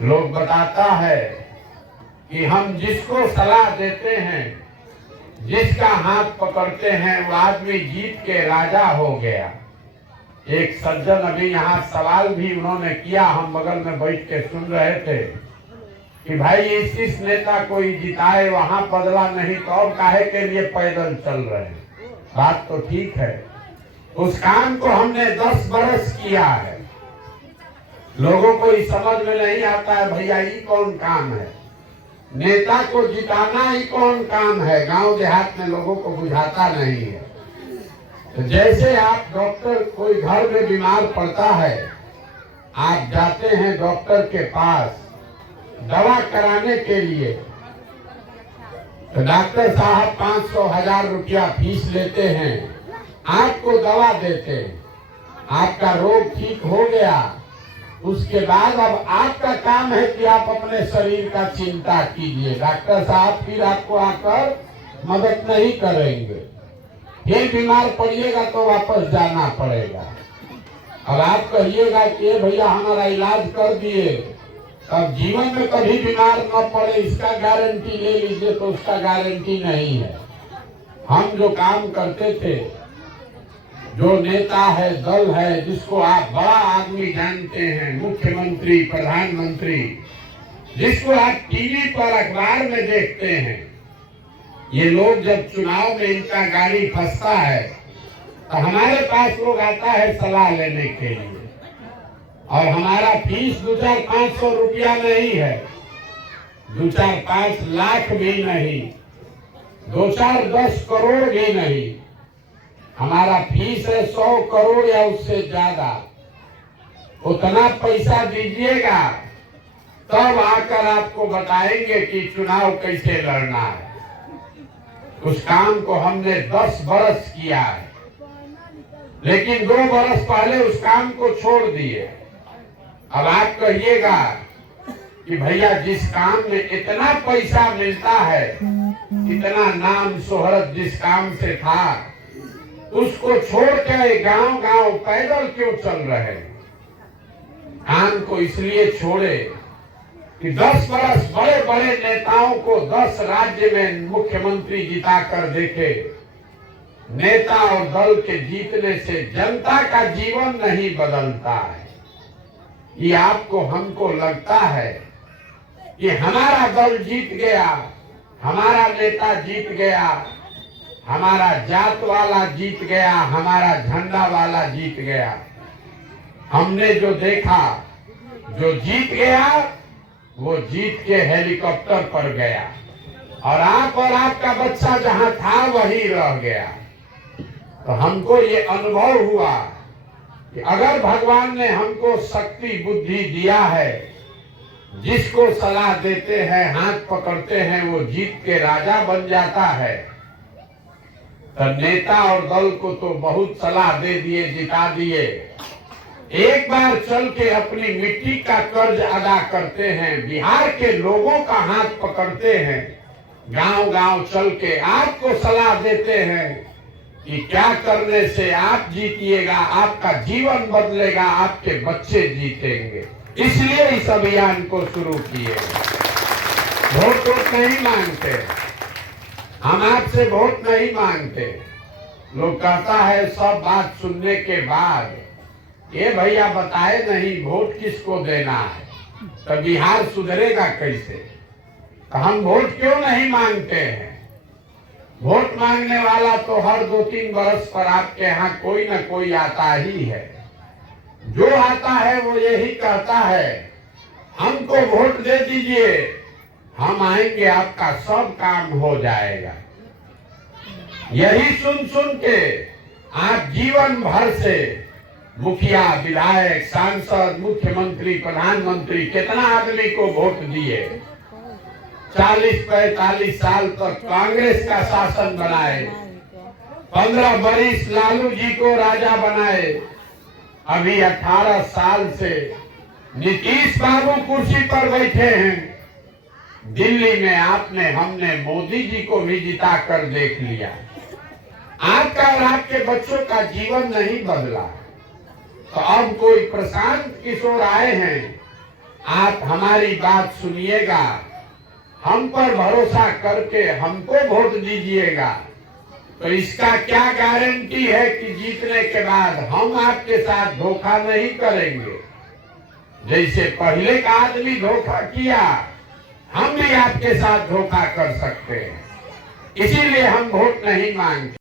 लोग बताता है कि हम जिसको सलाह देते हैं, जिसका हाथ पकड़ते हैं, वो आदमी जीत के राजा हो गया। एक सज्जन अभी यहाँ सवाल भी उन्होंने किया, हम बगल में बैठ के सुन रहे थे कि भाई इस नेता को ही जिताए, वहां बदला नहीं तो और काहे के लिए पैदल चल रहे हैं। बात तो ठीक है, उस काम को हमने 10 बरस किया है। लोगों को ये समझ में नहीं आता है भैया ये कौन काम है, नेता को जिताना ही कौन काम है। गांव देहात में लोगों को बुझाता नहीं है। तो जैसे आप डॉक्टर, कोई घर में बीमार पड़ता है, आप जाते हैं डॉक्टर के पास दवा कराने के लिए, तो डॉक्टर साहब 500-1000 रुपया फीस लेते हैं, आपको दवा देते हैं, आपका रोग ठीक हो गया। उसके बाद अब आपका काम है कि आप अपने शरीर का चिंता कीजिए। डॉक्टर साहब फिर आपको आकर मदद नहीं करेंगे, फिर बीमार पड़िएगा तो वापस जाना पड़ेगा। और आप कहिएगा कि भैया हमारा इलाज कर दिए, अब जीवन में कभी बीमार न पड़े इसका गारंटी ले लीजिए, तो उसका गारंटी नहीं है। हम जो काम करते थे, जो नेता है, दल है, जिसको आप बड़ा आदमी जानते हैं, मुख्यमंत्री, प्रधानमंत्री, जिसको आप टीवी पर, अखबार में देखते हैं, ये लोग जब चुनाव में इनका गाड़ी फंसता है तो हमारे पास लोग आता है सलाह लेने के लिए, और हमारा फीस 2-4-500 रुपया नहीं है, 2-4-5 लाख भी नहीं, 2-4-10 करोड़ भी नहीं। हमारा फीस है 100 करोड़ या उससे ज्यादा। उतना पैसा दीजिएगा तब आकर आपको बताएंगे कि चुनाव कैसे लड़ना है। उस काम को हमने 10 बरस किया है, लेकिन 2 बरस पहले उस काम को छोड़ दिए। अब आप कहिएगा कि भैया जिस काम में इतना पैसा मिलता है, इतना नाम शोहरत जिस काम से था, उसको छोड़ के गांव-गांव पैदल क्यों चल रहे? काम को इसलिए छोड़े कि 10 बरस बड़े बड़े नेताओं को 10 राज्य में मुख्यमंत्री जिता कर देखे। नेता और दल के जीतने से जनता का जीवन नहीं बदलता है। ये आपको, हमको लगता है कि हमारा दल जीत गया, हमारा नेता जीत गया, हमारा जात वाला जीत गया, हमारा झंडा वाला जीत गया। हमने जो देखा, जो जीत गया वो जीत के हेलीकॉप्टर पर गया, और आप और आपका बच्चा जहां था वही रह गया। तो हमको ये अनुभव हुआ कि अगर भगवान ने हमको शक्ति बुद्धि दिया है, जिसको सलाह देते हैं, हाथ पकड़ते हैं, वो जीत के राजा बन जाता है। तो नेता और दल को तो बहुत सलाह दे दिए, जिता दिए। एक बार चल के अपनी मिट्टी का कर्ज अदा करते हैं, बिहार के लोगों का हाथ पकड़ते हैं, गांव-गांव चल के आपको सलाह देते हैं कि क्या करने से आप जीतिएगा, आपका जीवन बदलेगा, आपके बच्चे जीतेंगे। इसलिए इस अभियान को शुरू किए। वोट नहीं मांगते हम, आपसे वोट नहीं मांगते। लोग कहता है सब बात सुनने के बाद, ये भैया बताए नहीं वोट किसको देना है, तो बिहार सुधरेगा कैसे? तो हम वोट क्यों नहीं मांगते हैं? वोट मांगने वाला तो हर 2-3 बरस पर आपके यहाँ कोई न कोई आता ही है। जो आता है वो यही कहता है हमको वोट दे दीजिए, हम आएंगे, आपका सब काम हो जाएगा। यही सुन सुन के आप जीवन भर से मुखिया, विधायक, सांसद, मुख्यमंत्री, प्रधानमंत्री, कितना आदमी को वोट दिए। 40-45 साल तक कांग्रेस का शासन बनाए, 15 बरिस लालू जी को राजा बनाए। अभी 18 साल से नीतीश बाबू कुर्सी पर बैठे हैं। दिल्ली में आपने, हमने मोदी जी को भी जिता कर देख लिया। आपका और आपके बच्चों का जीवन नहीं बदला। तो अब कोई प्रशांत किशोर आए हैं, आप हमारी बात सुनिएगा, हम पर भरोसा करके हमको वोट दीजिएगा, तो इसका क्या गारंटी है कि जीतने के बाद हम आपके साथ धोखा नहीं करेंगे। जैसे पहले का आदमी धोखा किया, हम भी आपके साथ धोखा कर सकते हैं। इसीलिए हम वोट नहीं मांगते।